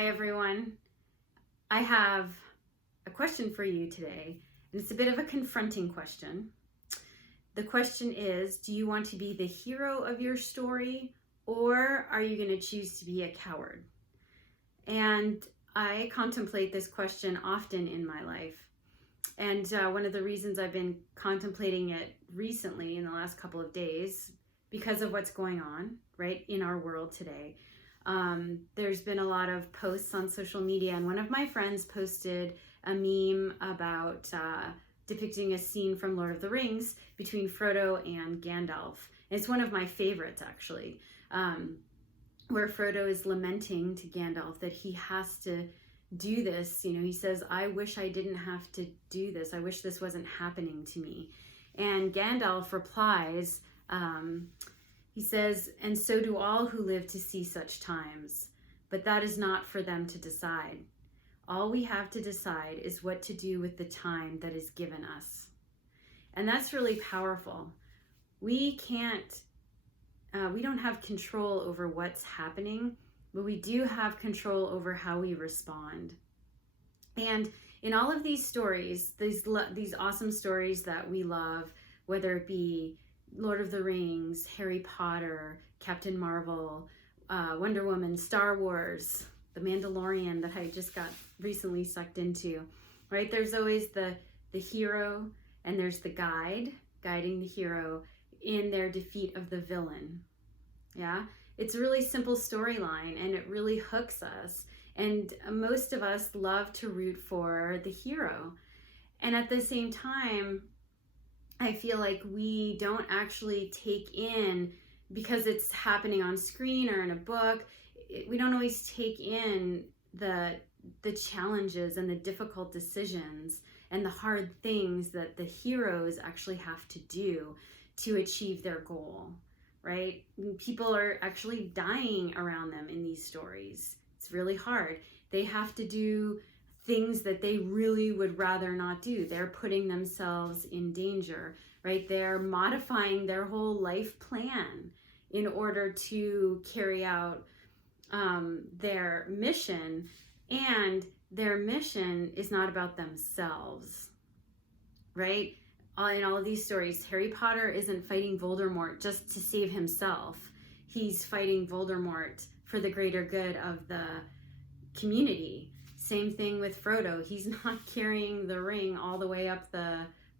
Hi everyone. I have a question for you today, and it's a bit of a confronting question. The question is, do you want to be the hero of your story, or are you going to choose to be a coward? And I contemplate this question often in my life. And one of the reasons I've been contemplating it recently in the last couple of days, because of what's going on, right, in our world today, there's been a lot of posts on social media, and one of my friends posted a meme about depicting a scene from Lord of the Rings between Frodo and Gandalf. And it's one of my favorites, actually, where Frodo is lamenting to Gandalf that he has to do this. You know, he says, I wish I didn't have to do this. I wish this wasn't happening to me. And Gandalf replies, he says, and so do all who live to see such times, but that is not for them to decide. All we have to decide is what to do with the time that is given us. And that's really powerful. We don't have control over what's happening, but we do have control over how we respond. And in all of these stories, these awesome stories that we love, whether it be Lord of the Rings, Harry Potter, Captain Marvel, Wonder Woman, Star Wars, The Mandalorian that I just got recently sucked into, right? There's always the hero, and there's the guiding the hero in their defeat of the villain. Yeah, it's a really simple storyline, and it really hooks us. And most of us love to root for the hero. And at the same time, I feel like we don't actually take in, because it's happening on screen or in a book, we don't always take in the challenges and the difficult decisions and the hard things that the heroes actually have to do to achieve their goal, right? People are actually dying around them in these stories. It's really hard. They have to do things that they really would rather not do. They're putting themselves in danger, right? They're modifying their whole life plan in order to carry out their mission, and their mission is not about themselves, right? In all of these stories, Harry Potter isn't fighting Voldemort just to save himself. He's fighting Voldemort for the greater good of the community. Same thing with Frodo. He's not carrying the ring all the way up the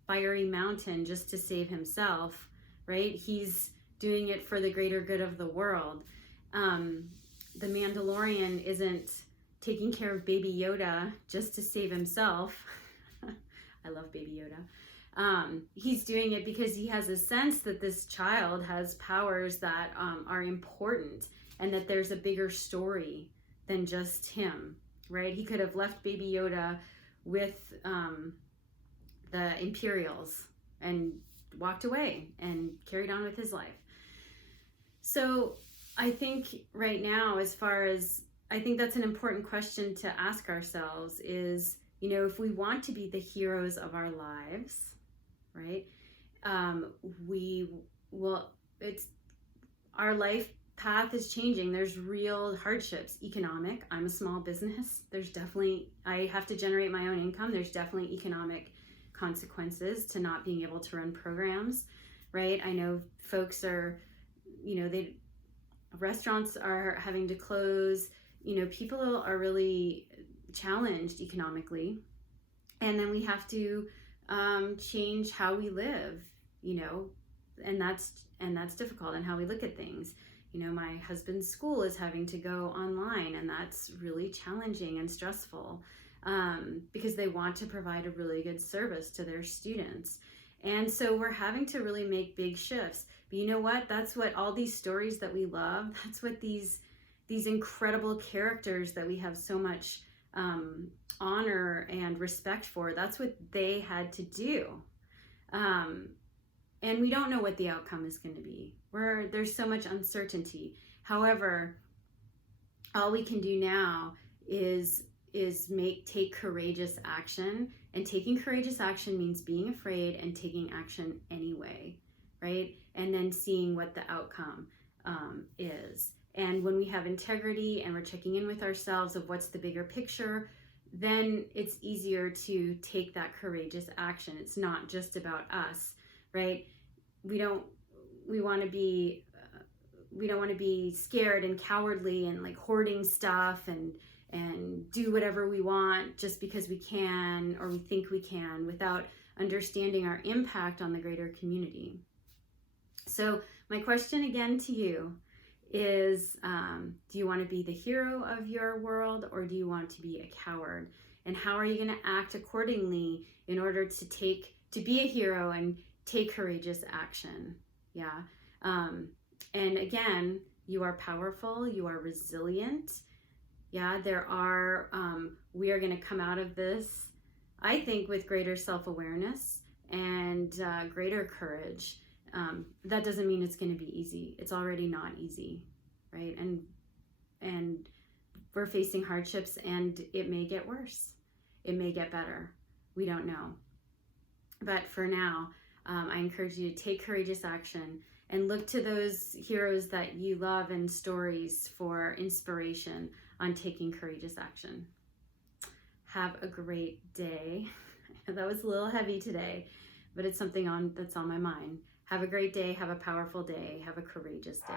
fiery mountain just to save himself, right? He's doing it for the greater good of the world. The Mandalorian isn't taking care of Baby Yoda just to save himself. I love Baby Yoda. He's doing it because he has a sense that this child has powers that are important, and that there's a bigger story than just him, right? He could have left Baby Yoda with the Imperials and walked away and carried on with his life. So I think right now, I think that's an important question to ask ourselves is, you know, if we want to be the heroes of our lives, right? Our life path is changing. There's real hardships, economic. I'm a small business. I have to generate my own income. There's definitely economic consequences to not being able to run programs, right? I know folks are, restaurants are having to close. People are really challenged economically, and then we have to change how we live, and that's difficult, and how we look at things. My husband's school is having to go online, and that's really challenging and stressful because they want to provide a really good service to their students. And so we're having to really make big shifts. But you know what? That's what all these stories that we love, that's what these incredible characters that we have so much honor and respect for, that's what they had to do. And we don't know what the outcome is going to be. There's so much uncertainty. However, all we can do now is take courageous action. And taking courageous action means being afraid and taking action anyway, right? And then seeing what the outcome is. And when we have integrity and we're checking in with ourselves of what's the bigger picture, then it's easier to take that courageous action. It's not just about us, right? We don't want to be scared and cowardly and like hoarding stuff and do whatever we want just because we can or we think we can without understanding our impact on the greater community. So my question again to you is, do you want to be the hero of your world, or do you want to be a coward? And how are you going to act accordingly in order to be a hero and take courageous action? Yeah. And again, you are powerful, you are resilient. Yeah, we are going to come out of this, I think, with greater self-awareness and greater courage. That doesn't mean it's going to be easy. It's already not easy, right? And we're facing hardships, and it may get worse. It may get better. We don't know. But for now, I encourage you to take courageous action and look to those heroes that you love and stories for inspiration on taking courageous action. Have a great day. That was a little heavy today, but it's something that's on my mind. Have a great day. Have a powerful day. Have a courageous day.